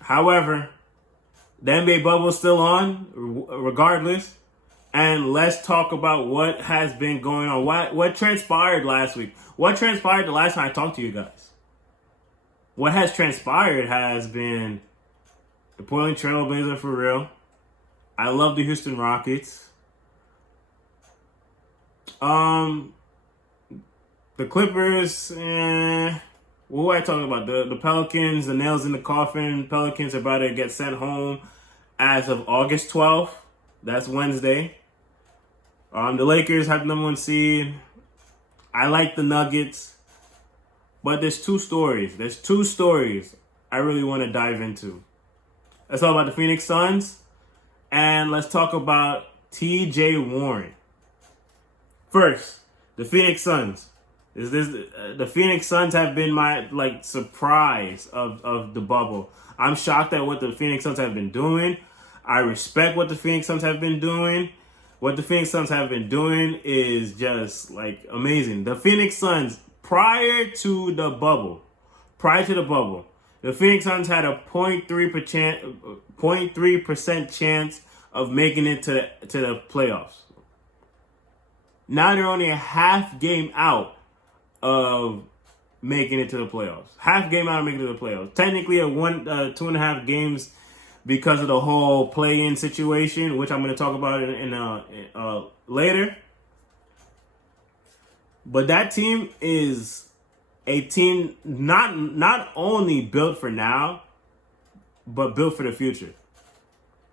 However, the NBA bubble is still on, regardless. And let's talk about what has been going on. What transpired last week? What transpired the last time I talked to you guys? What has transpired has been the Portland Trailblazers for real. I love the Houston Rockets. The Clippers, what am I talking about? The Pelicans, the nails in the coffin. Pelicans are about to get sent home as of August 12th. That's Wednesday. The Lakers have the number 1 seed. I like the Nuggets. But there's two stories. I really want to dive into. Let's talk about the Phoenix Suns. And let's talk about T.J. Warren. First, the Phoenix Suns. The Phoenix Suns have been my surprise of the bubble. I'm shocked at what the Phoenix Suns have been doing. I respect what the Phoenix Suns have been doing. What the Phoenix Suns have been doing is just amazing. The Phoenix Suns, prior to the bubble, the Phoenix Suns had a 0.3% chance of making it to the playoffs. Now they're only a half game out of making it to the playoffs. Technically, 2.5 games because of the whole play-in situation, which I'm going to talk about in later. But that team is a team not only built for now, but built for the future.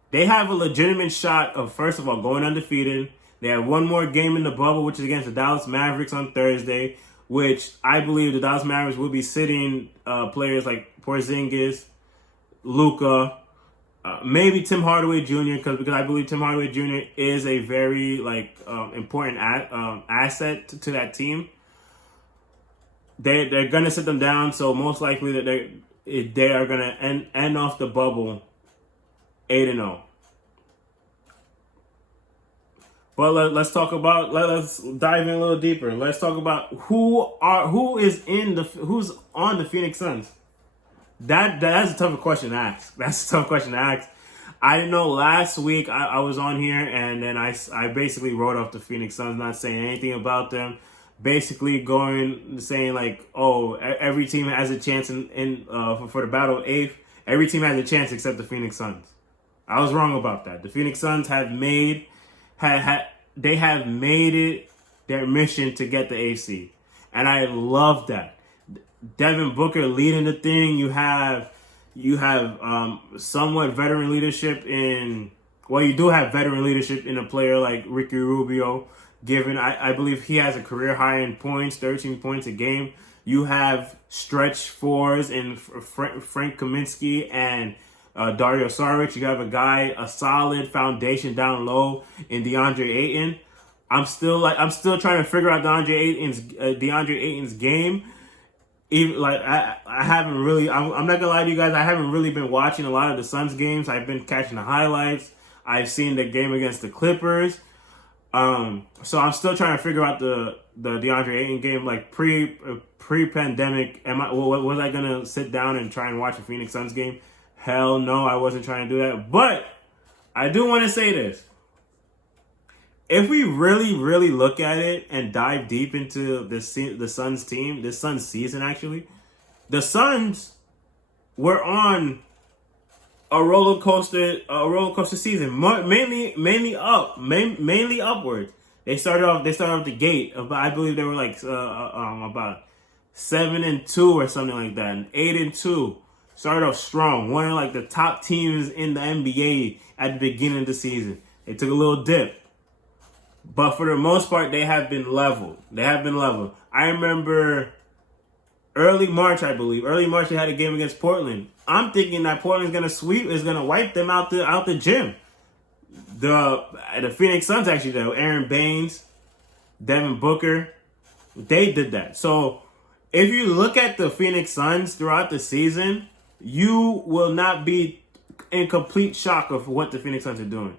They have a legitimate shot of, first of all, going undefeated. They have one more game in the bubble, which is against the Dallas Mavericks on Thursday, which I believe the Dallas Mavericks will be sitting players like Porzingis, Luka, maybe Tim Hardaway Jr. because I believe Tim Hardaway Jr. is a very important asset to that team. They're gonna sit them down, so most likely that they are gonna end off the bubble 8-0. But let's dive in a little deeper. Let's talk about who's on the Phoenix Suns. That's a tough question to ask. I didn't know last week I was on here and then I basically wrote off the Phoenix Suns, not saying anything about them. Basically saying every team has a chance for the battle of eighth. Every team has a chance except the Phoenix Suns. I was wrong about that. The Phoenix Suns have made it their mission to get the AC, and I love that. Devin Booker leading the thing. You have somewhat veteran leadership you do have veteran leadership in a player like Ricky Rubio. Given I believe he has a career high in points, 13 points a game. You have stretch fours in Frank Kaminsky and Dario Saric. You have a solid foundation down low in DeAndre Ayton. I'm still trying to figure out DeAndre Ayton's game. Even I haven't really. I'm not gonna lie to you guys. I haven't really been watching a lot of the Suns games. I've been catching the highlights. I've seen the game against the Clippers. So I'm still trying to figure out the DeAndre Ayton game pre-pandemic. Was I gonna sit down and try and watch a Phoenix Suns game? Hell no, I wasn't trying to do that. But I do want to say this. If we really, really look at it and dive deep into the Suns team, the Suns season actually, the Suns were on a roller coaster season, mainly upwards. They started off the gate, but I believe they were about 7-2 or something like that, and 8-2. Started off strong, one of the top teams in the NBA at the beginning of the season. They took a little dip, but for the most part, they have been level. I remember early March, they had a game against Portland. I'm thinking that Portland's gonna wipe them out the gym. The Phoenix Suns actually, though, Aaron Baines, Devin Booker, they did that. So if you look at the Phoenix Suns throughout the season, you will not be in complete shock of what the Phoenix Suns are doing.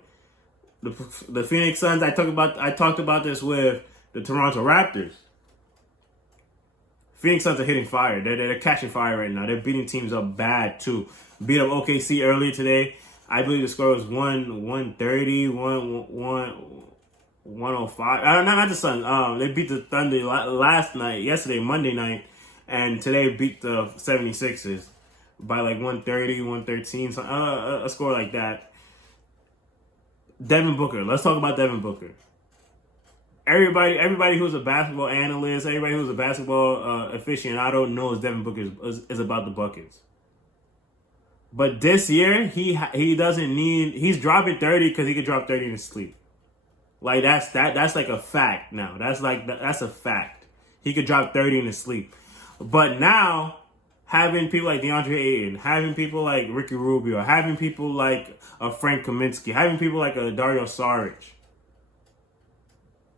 The Phoenix Suns, I talked about this with the Toronto Raptors. Phoenix Suns are hitting fire. They're catching fire right now. They're beating teams up bad too. Beat up OKC earlier today. I believe the score was 130, 105. Not the Suns. They beat the Thunder yesterday, Monday night, and today beat the 76ers by like 130, 113, a score like that. Devin Booker. Let's talk about Devin Booker. Everybody who's a basketball analyst, everybody who's a basketball aficionado knows Devin Booker is about the buckets. But this year, he doesn't need. He's dropping 30 because he could drop 30 in his sleep. Like that's like a fact now. That's a fact. He could drop 30 in his sleep. But now, having people like DeAndre Ayton, having people like Ricky Rubio, having people like Frank Kaminsky, having people like Dario Saric,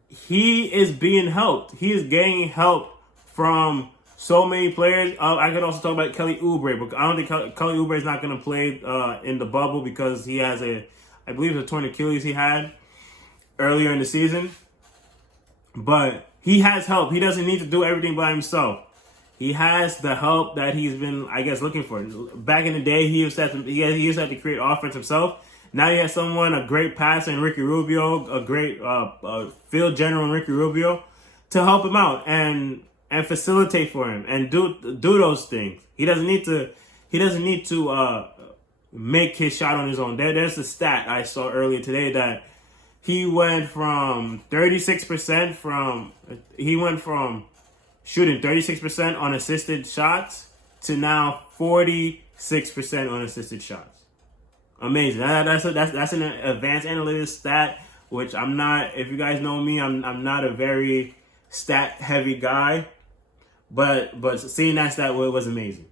he is being helped. He is getting help from so many players. I could also talk about Kelly Oubre, but I don't think Kelly Oubre is not going to play in the bubble because he has I believe it's a torn Achilles he had earlier in the season. But he has help. He doesn't need to do everything by himself. He has the help that he's been, I guess, looking for. Back in the day, he used to have to create offense himself. Now he has someone, a great passer in Ricky Rubio, a great field general in Ricky Rubio, to help him out and facilitate for him and do those things. He doesn't need to make his shot on his own. There's the stat I saw earlier today that he went from 36% he went from shooting 36% on assisted shots to now 46% on assisted shots. Amazing. That's an advanced analytics stat, which I'm not. If you guys know me, I'm not a very stat heavy guy, but seeing that stat was amazing.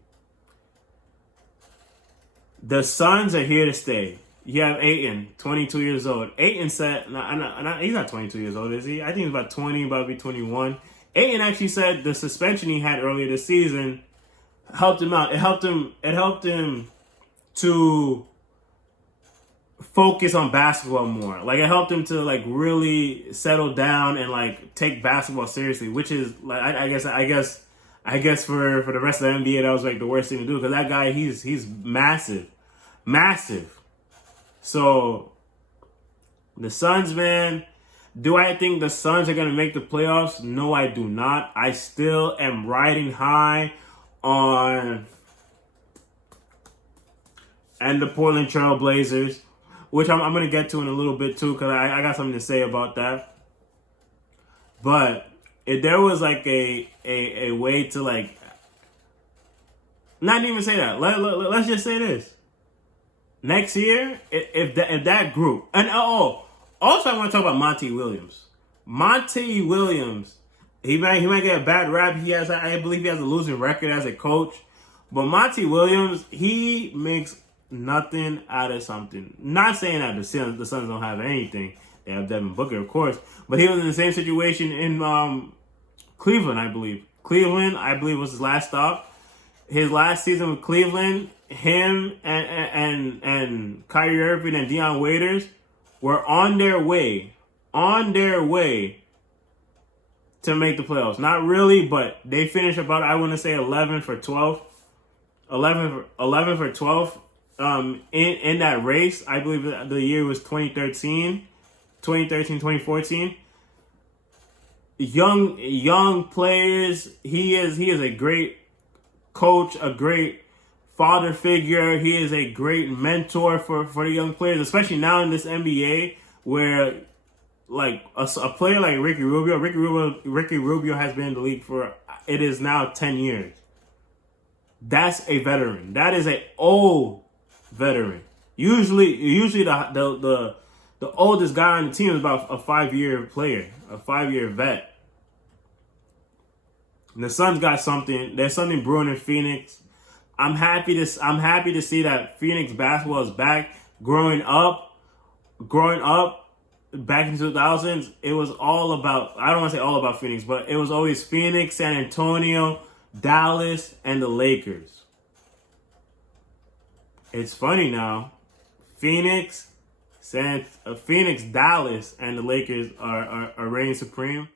The Suns are here to stay. You have Ayton, 22 years old. Ayton said, he's not 22 years old, is he? I think he's about 20, about to be 21. Ayton actually said the suspension he had earlier this season helped him out. It helped him to focus on basketball more. Like, it helped him to like really settle down and like take basketball seriously, which is like I guess for the rest of the NBA that was like the worst thing to do, because that guy he's massive. So the Suns, man, do I think the Suns are going to make the playoffs? No, I do not. I still am riding high on and the Portland Trail Blazers, which I'm going to get to in a little bit too, because I got something to say about that. But if there was like a way to like, not even say that, let's just say this. Next year, if that group, and also I want to talk about Monty Williams. Monty Williams, he might get a bad rap. I believe he has a losing record as a coach. But Monty Williams, he makes nothing out of something. Not saying that the Suns don't have anything. They have Devin Booker, of course. But he was in the same situation in Cleveland, I believe. Cleveland, I believe, was his last stop. His last season with Cleveland, him and Kyrie Irving and Deion Waiters were on their way to make the playoffs. Not really, but they finished about, I want to say, 11 for 12. 11 for 12 in that race. I believe the year was 2013, 2014. Young players. He is a great coach, a great father figure. He is a great mentor for the young players, especially now in this NBA where like a player like Ricky Rubio has been in the league for, it is now 10 years. That's a veteran. That is a old veteran. Usually the oldest guy on the team is about a 5-year player, a 5-year vet. And the Suns got something. There's something brewing in Phoenix. I'm happy to see that Phoenix basketball is back. Growing up back in 2000s, it was all about, I don't want to say all about Phoenix, but it was always Phoenix, San Antonio, Dallas, and the Lakers. It's funny now. Phoenix, Dallas, and the Lakers are reigning supreme.